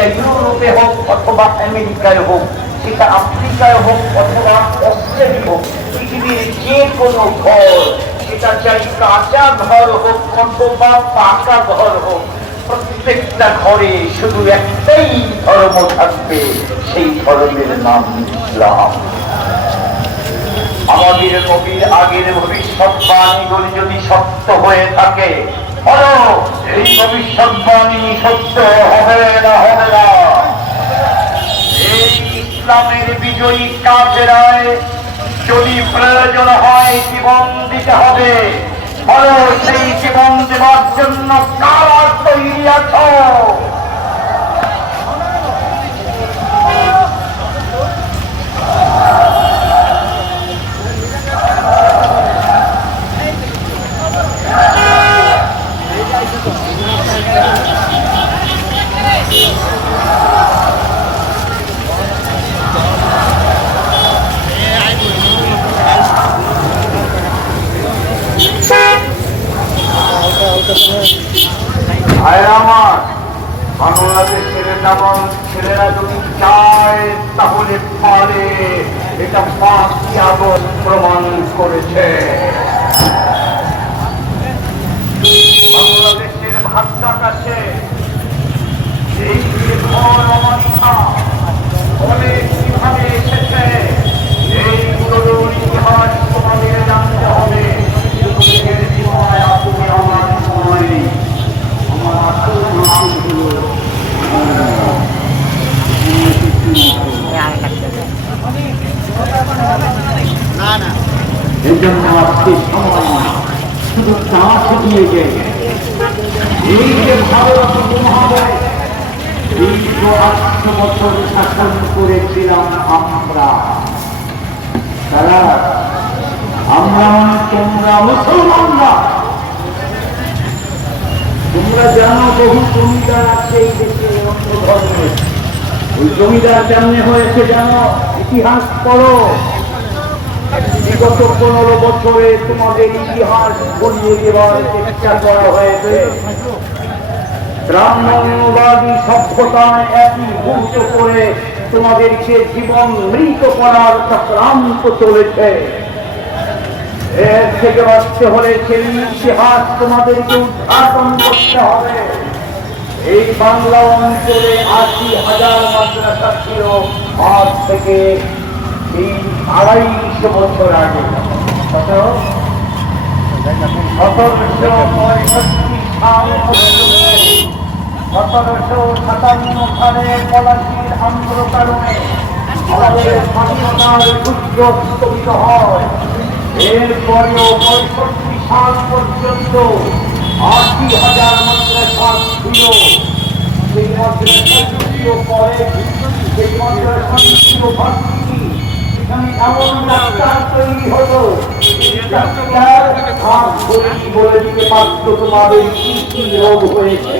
সেটা ইউরোপে হোক অথবা আমেরিকায় হোক, সেটা আফ্রিকায় হোক অথবা অস্ট্রেলিয়া হোক, পৃথিবীর যে কোনো ঘর, সেটা চাই কাঁচা ঘর হোক অথবা পাকা ঘর হোক, প্রত্যেকটা ঘরে শুধু একটাই ধর্ম থাকবে, সেই ধর্মের নাম ইসলাম। আমাদের নবীর আগের ভবিষ্যৎবাণীগুলি যদি সত্য হয়ে থাকে বলো এই ভবিষ্যৎবাণী সত্য হবে না হবে না। এই ইসলামের বিজয়ী কাজেরায় যদি প্রয়োজন হয় জীবন দিতে হবে, বলো সেই জীবন দেওয়ার জন্য কারা তৈরি আছো? ভাই আমার বাংলাদেশের যেমন ছেলেরা যদি চায় তাহলে পারে। এটা আদর প্রমাণ করেছে বাংলাদেশের ভাষাকাশে এই যে ঘর অমানিকা অনেক কীভাবে এসেছে এইগুলোর ইতিহাস তোমাদের জানতে হবে যুগের সময় তুমি আমার সময় আমার আসল নাম হলো এজন্য আজকে সময় শুধু তা শিখিয়ে যে এই যে ভারত দীর্ঘ আটশো বছর শাসন করেছিলাম আমরা। তারা, আমরা মানে তোমরা মুসলমানরা। তোমরা জানো বহু জমিদার আছে এই দেশে, অন্য ধর্মের ওই জমিদার কেমনে হয়েছে জানো? ইতিহাস পড়ো। বিগত পনেরো বছরে তোমাদের ইতিহাস বলিয়ে দেওয়ার চেষ্টা করা হয়েছে। ব্রাহ্মণবাদী সভ্যতায় একই মুক্ত করে তোমাদেরকে জীবন মৃত করার চক্রান্ত চলেছে। এর থেকে বাঁচতে হলে সেই ইতিহাস তোমাদেরকে উদ্ঘাটন করতে হবে। এই বাংলা অঞ্চলে আশি হাজার মাদ্রাসা ছিল, আজ থেকে এই আড়াইশো বছর আগে। কত? সতেরোশো পঁয়ষট্টি সাল সতেরোশো সাতান্ন সালে পলাশির আন্দোলনে আমাদের স্বাধীনতার সূত্র স্থগিত হয়। পঁয়ষট্টি সাল পর্যন্ত আশি হাজার মাদ্রাসা সেই মাদ্রাসাগুলিও পরে, সেই মাদ্রাসাগুলিও এখানে এমন ডাক্তার তৈরি হতো ডাক্তার হাত ধরেই বলে দিতে পারত তোমাদের কি কি রোগ হয়েছে?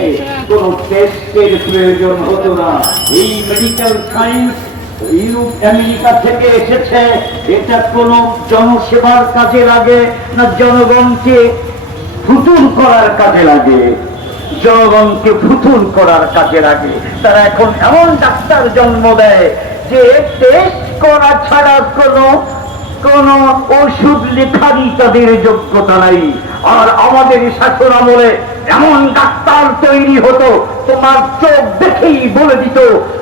কোনো টেস্টের প্রয়োজন হতো না। এই মেডিকেল সায়েন্স ইউরোপ আমেরিকা থেকে এসেছে। এটা কোনো জনসেবার কাজে লাগে না জনগণকে ফুতুল করার কাজে লাগে? জনগণকে ফুতুল করার কাজে লাগে। তারা এখন এমন ডাক্তার জন্ম দেয় যে টেস্ট করা ছাড়া কোনো, কোন ওষুধ লেখারই তাদের যোগ্যতা নাই। আর আমাদের শাসন আমলে এমন ডাক্তার তৈরি হতো, তোমার চোখ দেখেই বলে দিত,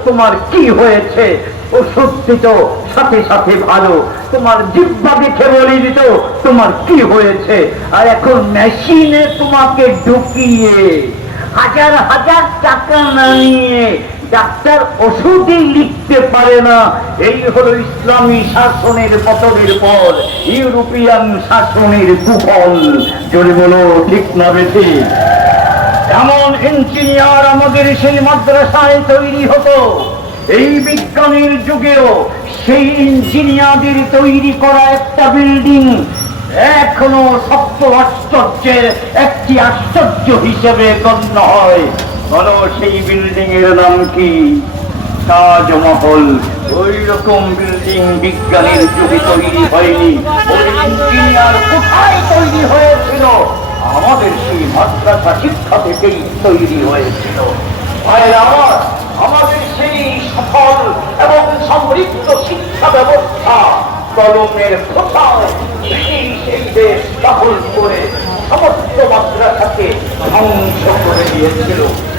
তোমার কি হয়েছে? ওষুধ দিত, সাথে সাথে ভালো। তোমার জিব্বা দেখে বলে দিত, তোমার কি হয়েছে? আর এখন মেশিনে তোমাকে ঢুকিয়ে, হাজার হাজার টাকা না নিয়ে ডাক্তার ওষুধই লিখতে পারে না। এই হলো ইসলামী শাসনের পতনের পর, ইউরোপিয়ান শাসনের কুফল। জোরে বলো, ঠিক না বেশি এমন ইঞ্জিনিয়ার আমাদের সেই মাদ্রাসায় তৈরি হতো। এই বিজ্ঞানের যুগেও সেই ইঞ্জিনিয়ারদের তৈরি করা একটা বিল্ডিং এখনও সপ্ত আশ্চর্যের একটি আশ্চর্য হিসেবে গণ্য হয়। বলো সেই বিল্ডিং এর নাম কি? তাজমহল। ওই রকম বিল্ডিং বিজ্ঞানের যুগে তৈরি হয়নি। ইঞ্জিনিয়ার কোথায় তৈরি হয়েছিল? আমাদের সেই মাদ্রাসা শিক্ষা থেকেই তৈরি হয়েছিল। আমার, আমাদের সেই সফল এবং সমৃদ্ধ শিক্ষা ব্যবস্থা কলমের ব্রিটিশ এই দেশ দখল করে সমস্ত মাদ্রাসাকে ধ্বংস করে দিয়েছিল।